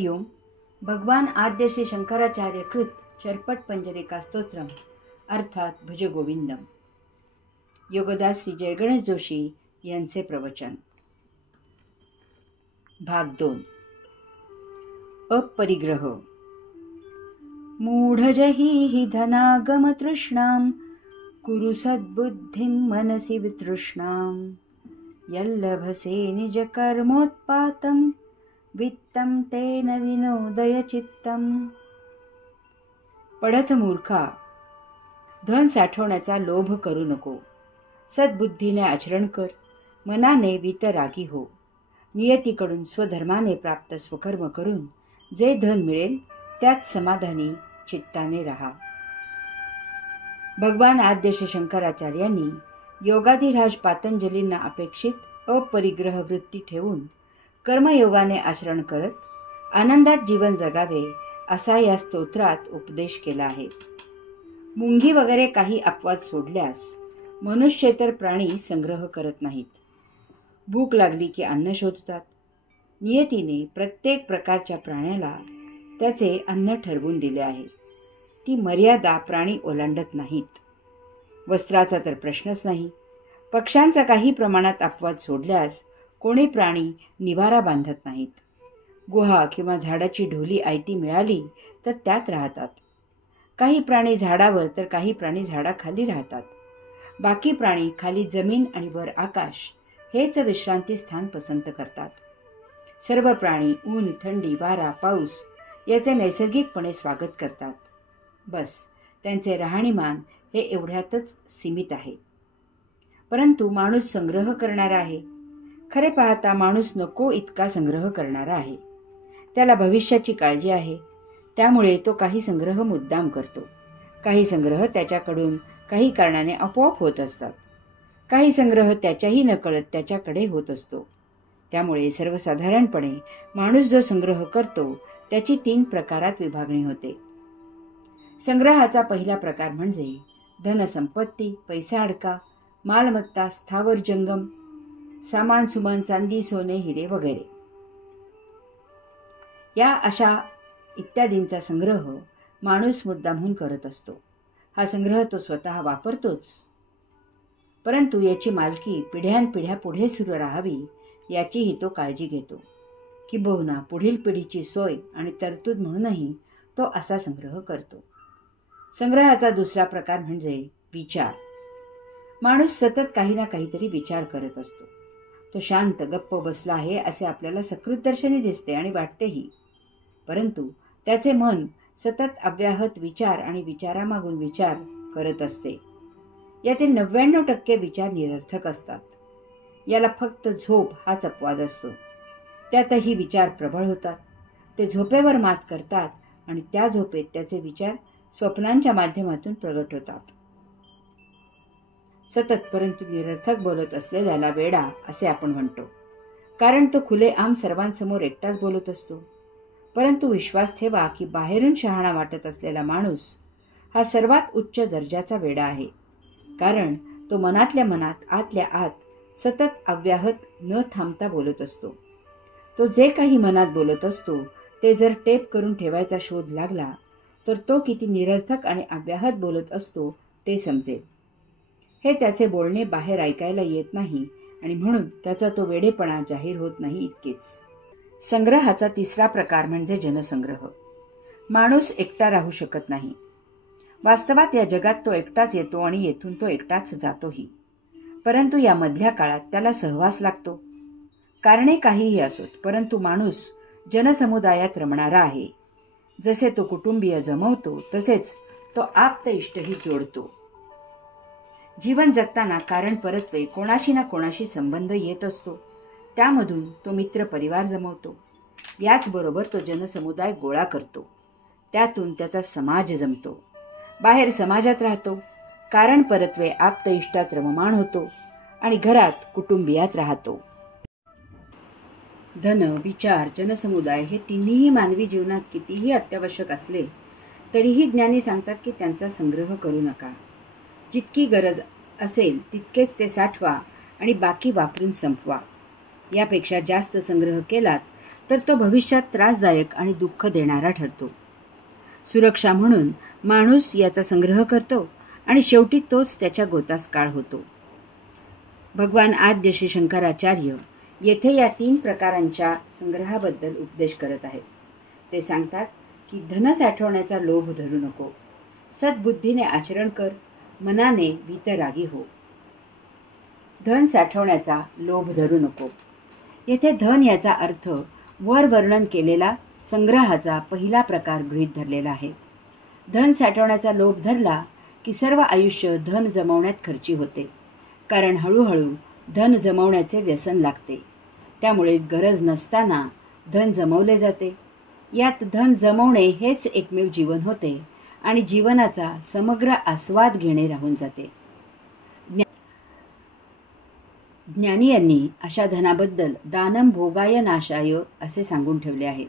ओम भगवान आद्य श्री शंकराचार्य कृत चरपट पंजरिका स्तोत्रम अर्थात भज गोविंदम. योगदास श्री जय गणेश जोशी यांचे प्रवचन. भाग 2. अपरिग्रह. मूढजहि हि धनागम तृष्णां कुरु सद्बुद्धिं मनसि वितृष्णां यल्लभसे निज कर्मोत्पातं वित्तं तेन विनोदय चित्तम. पडत मूर्खा, धन साठवण्याचा लोभ करू नको. सद्बुद्धीने आचरण कर. मनाने वितरागी हो. नियतीकडून स्वधर्माने प्राप्त स्वकर्म करून जे धन मिळेल त्यात समाधानी चित्ताने राहा. भगवान आद्य श्री शंकराचार्यांनी योगाधिराज पातंजलींना अपेक्षित अपरिग्रह वृत्ती ठेवून कर्मयोगाने आचरण करत आनंदात जीवन जगावे असा या स्तोत्रात उपदेश केला आहे. मुंगी वगैरे काही अपवाद सोडल्यास मनुष्येतर प्राणी संग्रह करत नाहीत. भूक लागली की अन्न शोधतात. नियतीने प्रत्येक प्रकारच्या प्राण्याला त्याचे अन्न ठरवून दिले आहे. ती मर्यादा प्राणी ओलांडत नाहीत. वस्त्राचा तर प्रश्नच नाही. पक्ष्यांचा काही प्रमाणात अपवाद सोडल्यास कोणी प्राणी निवारा बांधत नाहीत. गुहा किंवा झाडाची ढोली आयती मिळाली तर त्यात राहतात. काही प्राणी झाडावर तर काही प्राणी झाडाखाली राहतात. बाकी प्राणी खाली जमीन आणि वर आकाश हेच विश्रांती स्थान पसंत करतात. सर्व प्राणी ऊन, थंडी, वारा, पाऊस याचे नैसर्गिकपणे स्वागत करतात. बस त्यांचे राहणीमान हे एवढ्यातच सीमित आहे. परंतु माणूस संग्रह करणारा आहे. खरे पाहता माणूस नको इतका संग्रह करणारा आहे. त्याला भविष्याची काळजी आहे. त्यामुळे तो काही संग्रह मुद्दाम करतो. काही संग्रह त्याच्याकडून काही कारणाने आपोआप होत असतात. काही संग्रह त्याच्याही नकळत त्याच्याकडे होत असतो. त्यामुळे सर्वसाधारणपणे माणूस जो संग्रह करतो त्याची 3 प्रकारात विभागणी होते. संग्रहाचा पहिला प्रकार म्हणजे धनसंपत्ती, पैसा अडका, मालमत्ता, स्थावर जंगम, सामान सुमान, चांदी, सोने, हिरे वगैरे या अशा इत्यादींचा संग्रह माणूस मुद्दामहून करत असतो. हा संग्रह तो स्वतः वापरतोच, परंतु याची मालकी पिढ्यानपिढ्या पुढे सुरू राहावी याचीही तो काळजी घेतो. किंबहुना पुढील पिढीची सोय आणि तरतूद म्हणूनही तो असा संग्रह करतो. संग्रहाचा दुसरा प्रकार म्हणजे विचार. माणूस सतत काही ना काहीतरी विचार करत असतो. तो शांत गप्प बसला आहे असे आपल्याला सकृतदर्शनी दिसते आणि वाटतेही. परंतु त्याचे मन सतत अव्याहत विचार आणि विचारामागून विचार करत असते. यातील 99% विचार निरर्थक असतात. याला फक्त झोप हाच अपवाद असतो. त्यातही विचार प्रबळ होतात. ते झोपेवर मात करतात आणि त्या झोपेत त्याचे विचार स्वप्नांच्या माध्यमातून प्रगट होतात. सतत परंतु निरर्थक बोलत असलेल्याला वेडा असे आपण म्हणतो, कारण तो खुलेआम सर्वांसमोर एकटाच बोलत असतो. परंतु विश्वास ठेवा की बाहेरून शहाणा वाटत असलेला माणूस हा सर्वात उच्च दर्जाचा वेडा आहे. कारण तो मनातल्या मनात आतल्या आत सतत अव्याहत न थांबता बोलत असतो. तो जे काही मनात बोलत असतो ते जर टेप करून ठेवायचा शोध लागला तर तो किती निरर्थक आणि अव्याहत बोलत असतो ते समजेल. हे त्याचे बोलणे बाहेर ऐकायला येत नाही आणि म्हणून त्याचा तो वेडेपणा जाहीर होत नाही इतकेच. संग्रहाचा तिसरा प्रकार म्हणजे जनसंग्रह. माणूस एकटा राहू शकत नाही. वास्तवात या जगात तो एकटाच येतो आणि येथून तो एकटाच जातोही. परंतु या मधल्या काळात त्याला सहवास लागतो. कारणे काहीही असोत, परंतु माणूस जनसमुदायात रमणारा आहे. जसे तो कुटुंबीय जमवतो तसेच तो आप्त इष्टही जोडतो. जीवन जगताना कारण परत्वे कोणाशी ना कोणाशी संबंध येत असतो. त्यामधून तो मित्र परिवार जमवतो. याचबरोबर तो जनसमुदाय गोळा करतो. त्यातून त्याचा समाज जमतो. बाहेर समाजात राहतो. कारण परत्वे आप्त इष्टात रममाण होतो आणि घरात कुटुंबियात राहतो. धन, विचार, जनसमुदाय हे तिन्हीही मानवी जीवनात कितीही अत्यावश्यक असले तरीही ज्ञानी सांगतात की त्यांचा संग्रह करू नका. जितकी गरज असेल तितकेच ते साठवा आणि बाकी वापरून संपवा. यापेक्षा जास्त संग्रह केलात तर तो भविष्यात त्रासदायक आणि दुःख देणारा ठरतो. सुरक्षा म्हणून माणूस याचा संग्रह करतो आणि शेवटी तोच त्याच्या गोतास काळ होतो. भगवान आद्य श्री शंकराचार्य येथे या 3 प्रकारांच्या संग्रहाबद्दल उपदेश करत आहेत. ते सांगतात की धन साठवण्याचा लोभ धरू नको, सद्बुद्धीने आचरण कर, मनाने वीतरागी हो. धन साठवण्याचा लोभ धरू नको. येथे धन याचा अर्थ वर वर्णन केलेला संग्रहाचा पहिला प्रकार गृहीत धरलेला आहे. धन साठवण्याचा लोभ धरला की सर्व आयुष्य धन जमवण्यात खर्ची होते, कारण हळूहळू धन जमवण्याचे व्यसन लागते. त्यामुळे गरज नसताना धन जमवले जाते. यात धन जमवणे हेच एकमेव जीवन होते आणि जीवनाचा समग्र आस्वाद घेणे राहून जाते. ज्ञानी यांनी अशा धनाबद्दल दानम भोगाय नाशाय असे सांगून ठेवले आहे.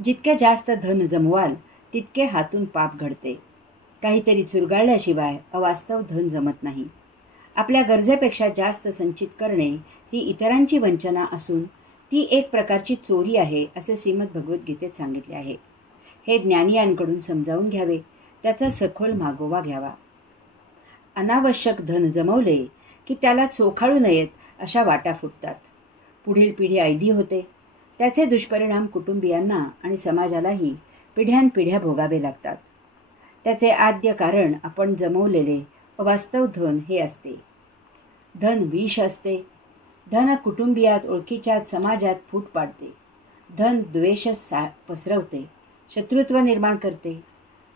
जितके जास्त धन जमवाल तितके हातून पाप घडते. काहीतरी चुरगाळल्याशिवाय अवास्तव धन जमत नाही. आपल्या गरजेपेक्षा जास्त संचित करणे ही इतरांची वंचना असून ती एक प्रकारची चोरी आहे असे श्रीमद भगवद्गीतेत सांगितले आहे. हे ज्ञानियांकडून समजावून घ्यावे, त्याचा सखोल मागोवा घ्यावा. अनावश्यक धन जमवले की त्याला चोखाळू नयेत अशा वाटा फुटतात. पुढील पिढी ऐदी होते. त्याचे दुष्परिणाम कुटुंबियांना आणि समाजालाही पिढ्यानपिढ्या भोगावे लागतात. त्याचे आद्य कारण आपण जमवलेले अवास्तव धन हे असते. धन विष असते. धन कुटुंबियात, ओळखीच्यात, समाजात फूट पाडते. धन द्वेष पसरवते, शत्रुत्व निर्माण करते.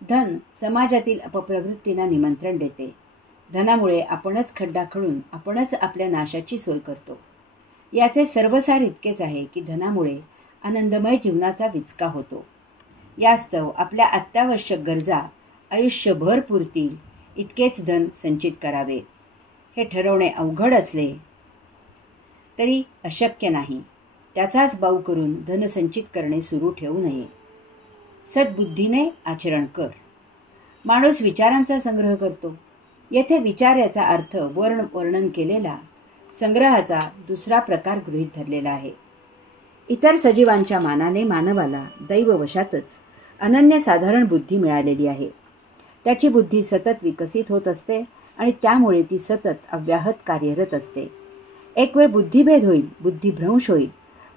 धन समाजातील अपप्रवृत्तींना निमंत्रण देते. धनामुळे आपणच खड्डा खणून आपणच आपल्या नाशाची सोय करतो. याचे सर्वसार इतकेच आहे की धनामुळे आनंदमय जीवनाचा विचका होतो. यास्तव आपल्या अत्यावश्यक गरजा आयुष्यभर पुरतील इतकेच धन संचित करावे. हे ठरवणे अवघड असले तरी अशक्य नाही. त्याचाच बाऊ करून धन संचित करणे सुरू ठेवू नये. सद्बुद्धीने आचरण कर. माणूस विचारांचा संग्रह करतो. येथे विचार याचा अर्थ वर्णन केलेला संग्रहाचा दुसरा प्रकार गृहीत धरलेला आहे. इतर सजीवांच्या मानाने मानवाला दैववशातच अनन्यसाधारण बुद्धी मिळालेली आहे. त्याची बुद्धी सतत विकसित होत असते आणि त्यामुळे ती सतत अव्याहत कार्यरत असते. एक वेळ बुद्धिभेद होईल, बुद्धिभ्रंश होईल,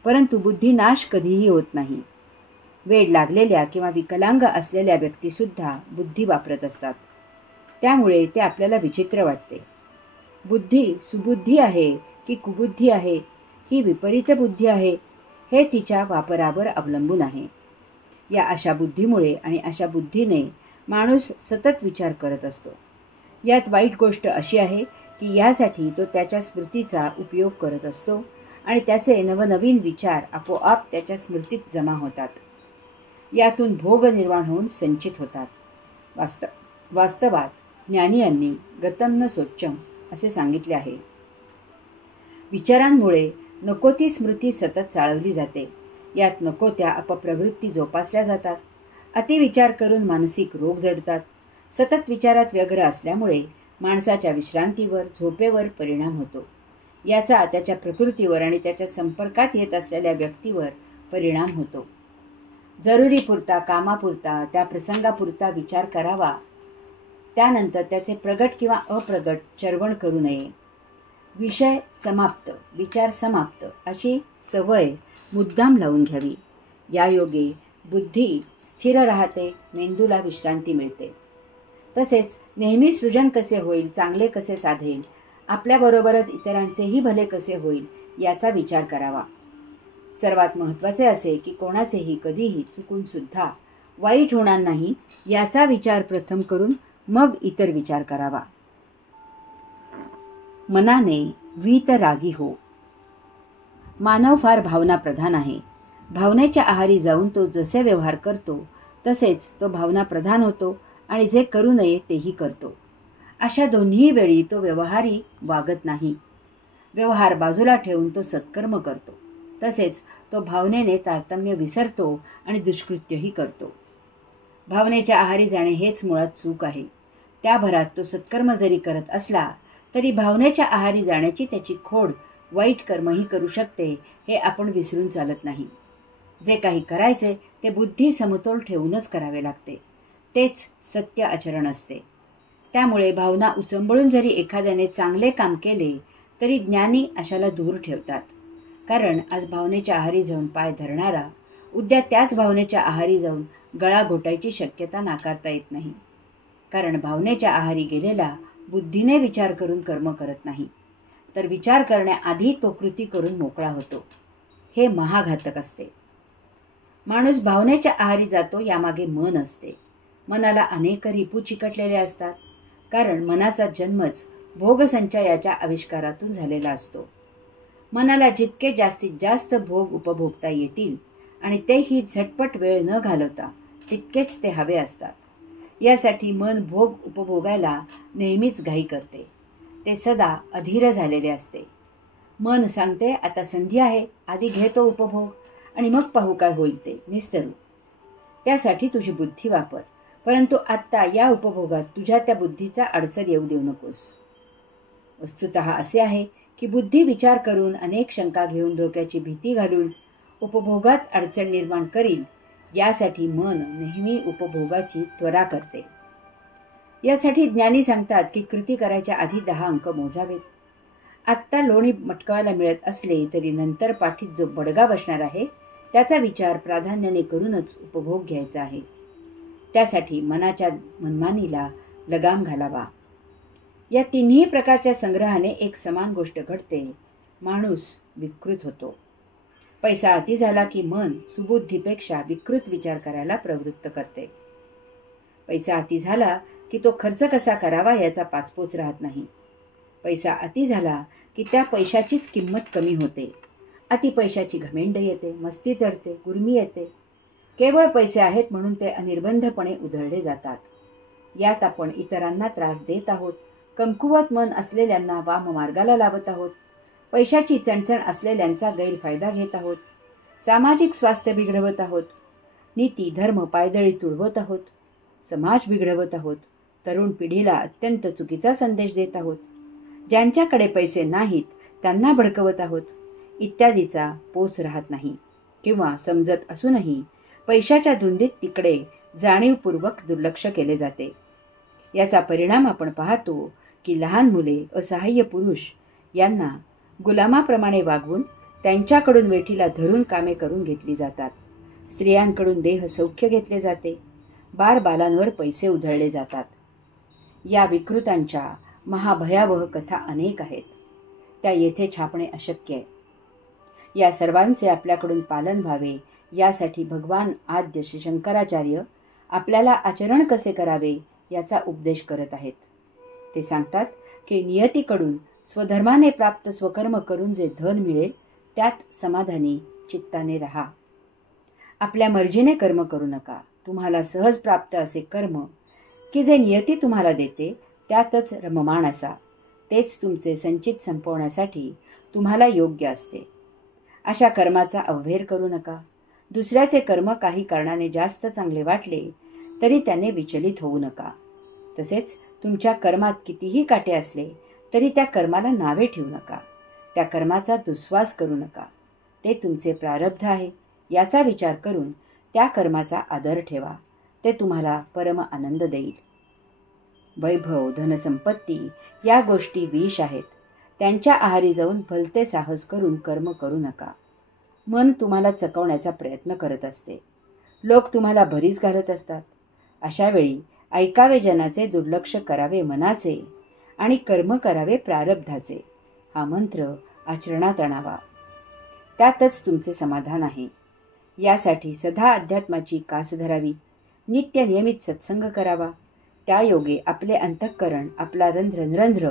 परंतु बुद्धिनाश कधीही होत नाही. वेड लागलेल्या किंवा विकलांग असलेल्या व्यक्तीसुद्धा बुद्धी वापरत असतात. त्यामुळे ते आपल्याला विचित्र वाटते. बुद्धी सुबुद्धी आहे की कुबुद्धी आहे, ही विपरीत बुद्धी आहे, हे तिच्या वापरावर अवलंबून आहे. या अशा बुद्धीमुळे आणि अशा बुद्धीने माणूस सतत विचार करत असतो. यात वाईट गोष्ट अशी आहे की यासाठी तो त्याच्या स्मृतीचा उपयोग करत असतो आणि त्याचे नवनवीन विचार आपोआप त्याच्या स्मृतीत जमा होतात. यातून भोग निर्माण होऊन संचित होतात. वास्तवात ज्ञानी यांनी गतम न सोच्चम असे सांगितले आहे. विचारांमुळे नको ती स्मृती सतत चाळवली जाते. यात नको त्या अपप्रवृत्ती जोपासल्या जातात. अतिविचार करून मानसिक रोग जडतात. सतत विचारात व्यग्र असल्यामुळे माणसाच्या विश्रांतीवर, झोपेवर परिणाम होतो. याचा त्याच्या प्रकृतीवर आणि त्याच्या संपर्कात येत असलेल्या व्यक्तीवर परिणाम होतो. जरुरीपुरता, कामापुरता, त्या प्रसंगापुरता विचार करावा. त्यानंतर त्याचे प्रगट किंवा अप्रगट चरवण करू नये. विषय समाप्त, विचार समाप्त अशी सवय मुद्दाम लावून घ्यावी. यायोगे बुद्धी स्थिर राहते, मेंदूला विश्रांती मिळते. तसेच नेहमी सृजन कसे होईल, चांगले कसे साधेल, आपल्याबरोबरच इतरांचेही भले कसे होईल याचा विचार करावा. सर्वात महत्त्वाचे असे की कोणाचेही कधीही चुकून सुद्धा वाईट होणार नाही याचा विचार प्रथम करून मग इतर विचार करावा. मनाने वीतरागी हो. मानव फार भावना प्रधान आहे. भावनेच्या आहारी जाऊन तो जसे व्यवहार करतो तसेच तो भावना प्रधान होतो आणि जे करू नये तेही करतो. अशा दोन्ही वेळी तो व्यवहारी वागत नाही. व्यवहार बाजूला ठेवून तो सत्कर्म करतो. तसेच तो भावनेने तारतम्य विसरतो आणि दुष्कृत्यही करतो. भावनेच्या आहारी जाणे हेच मुळात चूक आहे. त्या भरात तो सत्कर्म जरी करत असला तरी भावनेच्या आहारी जाण्याची त्याची खोड वाईट कर्मही करू शकते हे आपण विसरून चालत नाही. जे काही करायचे ते बुद्धी समतोल ठेवूनच करावे लागते. तेच सत्य आचरण असते. त्यामुळे भावना उचंबळून जरी एखाद्याने चांगले काम केले तरी ज्ञानी अशाला दूर ठेवतात. कारण आज भावनेच्या आहारी जाऊन पाय धरणारा उद्या त्याच भावनेच्या आहारी जाऊन गळा घोटायची शक्यता नाकारता येत नाही. कारण भावनेच्या आहारी गेलेला बुद्धीने विचार करून कर्म करत नाही, तर विचार करण्याआधी तो कृती करून मोकळा होतो. हे महाघातक असते. माणूस भावनेच्या आहारी जातो यामागे मन असते. मनाला अनेक रिपू चिकटलेले असतात. कारण मनाचा जन्मच भोगसंचयाच्या आविष्कारातून झालेला असतो. मनाला जितके जास्तीत जास्त भोग उपभोगता येतील आणि तेही झटपट वेळ न घालवता तितकेच ते हवे असतात. यासाठी मन भोग उपभोगायला नेहमीच घाई करते. ते सदा अधीर झालेले असते. मन सांगते आता संधी आहे, आधी घेतो उपभोग आणि मग पाहू काय होईल ते निस्तरू. त्यासाठी तुझी बुद्धी वापर, परंतु आत्ता या उपभोगात तुझ्या त्या बुद्धीचा अडसर येऊ देऊ नकोस. वस्तुतः असे आहे की बुद्धी विचार करून अनेक शंका घेऊन धोक्याची भीती घालून उपभोगात अडचण निर्माण करील. यासाठी मन नेहमी उपभोगाची त्वरा करते. यासाठी ज्ञानी सांगतात की कृती करायच्या आधी 10 अंक मोजावेत. आत्ता लोणी मटकावायला मिळत असले तरी नंतर पाठीत जो बडगा बसणार आहे त्याचा विचार प्राधान्याने करूनच उपभोग घ्यायचा आहे. त्यासाठी मनाच्या मनमानीला लगाम घालावा. या तिन्ही प्रकारच्या संग्रहाने एक समान गोष्ट घडते. माणूस विकृत होतो. पैसा अति झाला की मन सुबुद्धीपेक्षा विकृत विचार करायला प्रवृत्त करते. पैसा अति झाला की तो खर्च कसा करावा याचा पाचपोच राहत नाही. पैसा अति झाला की त्या पैशाचीच किंमत कमी होते. अति पैशाची घमेंड येते, मस्ती चढते, गुरमी येते. केवळ पैसे आहेत म्हणून ते अनिर्बंधपणे उधळले जातात. यात आपण इतरांना त्रास देत आहोत. कमकुवत मन असलेल्यांना वाम मार्गाला लावत आहोत. पैशाची चणचण असलेल्यांचा गैरफायदा घेत आहोत. सामाजिक स्वास्थ्य बिघडवत आहोत. नीती धर्म पायदळी तुडवत आहोत. समाज बिघडवत आहोत. तरुण पिढीला अत्यंत चुकीचा संदेश देत आहोत. ज्यांच्याकडे पैसे नाहीत त्यांना भडकवत आहोत. इत्यादीचा पोच राहत नाही. किंवा समजत असूनही पैशाच्या धुंदीत तिकडे जाणीवपूर्वक दुर्लक्ष केले जाते. याचा परिणाम आपण पाहतो की लहान मुले, असहाय्य पुरुष यांना गुलामाप्रमाणे वागवून त्यांच्याकडून वेठीला धरून कामे करून घेतली जातात. स्त्रियांकडून देह सौख्य घेतले जाते. बालांवर पैसे उधळले जातात. या विकृतांच्या महाभयावह कथा अनेक आहेत. त्या येथे छापणे अशक्य आहे. या सर्वांचे आपल्याकडून पालन व्हावे यासाठी भगवान आद्य श्री शंकराचार्य आपल्याला आचरण कसे करावे याचा उपदेश करत आहेत. ते सांगतात की नियतीकडून स्वधर्माने प्राप्त स्वकर्म करून जे धन मिळेल त्यात समाधानी चित्ताने राहा. आपल्या मर्जीने कर्म करू नका. तुम्हाला सहज प्राप्त असे कर्म की जे नियती तुम्हाला देते त्यातच रममाण असा. तेच तुमचे संचित संपवण्यासाठी तुम्हाला योग्य असते. अशा कर्माचा अवहेर करू नका. दुसऱ्याचे कर्म काही कारणाने जास्त चांगले वाटले तरी त्याने विचलित होऊ नका. तसेच तुमच्या कर्मात कितीही काटे असले तरी त्या कर्माला नावे ठेवू नका. त्या कर्माचा दुस्वास करू नका. ते तुमचे प्रारब्ध आहे याचा विचार करून त्या कर्माचा आदर ठेवा. ते तुम्हाला परम आनंद देईल. वैभव, धनसंपत्ती या गोष्टी विष आहेत. त्यांच्या आहारी जाऊन भलते साहस करून कर्म करू नका. मन तुम्हाला चकवण्याचा प्रयत्न करत असते. लोक तुम्हाला भरीस घालत असतात. अशा वेळी ऐकावे जनाचे, दुर्लक्ष करावे मनाचे आणि कर्म करावे प्रारब्धाचे. हा मंत्र आचरणात आणावा. त्यातच तुमचे समाधान आहे. यासाठी सदा अध्यात्माची कास धरावी. नित्य नियमित सत्संग करावा. त्या योगे आपले अंतःकरण, आपला रंध्र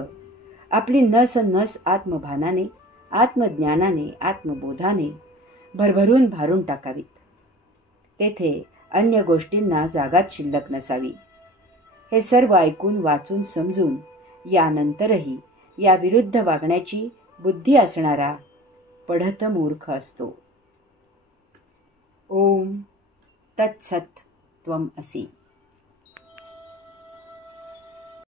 आपली नस नस आत्मभानाने, आत्मज्ञानाने, आत्मबोधाने भरभरून भारून टाकावीत. तेथे अन्य गोष्टींना जागाच शिल्लक नसावी. हे सर्व ऐकून वाचून समजून यानंतरही या विरुद्ध वागण्याची बुद्धी असणारा पढत मूर्ख असतो. ओम तत्सत त्वम असि.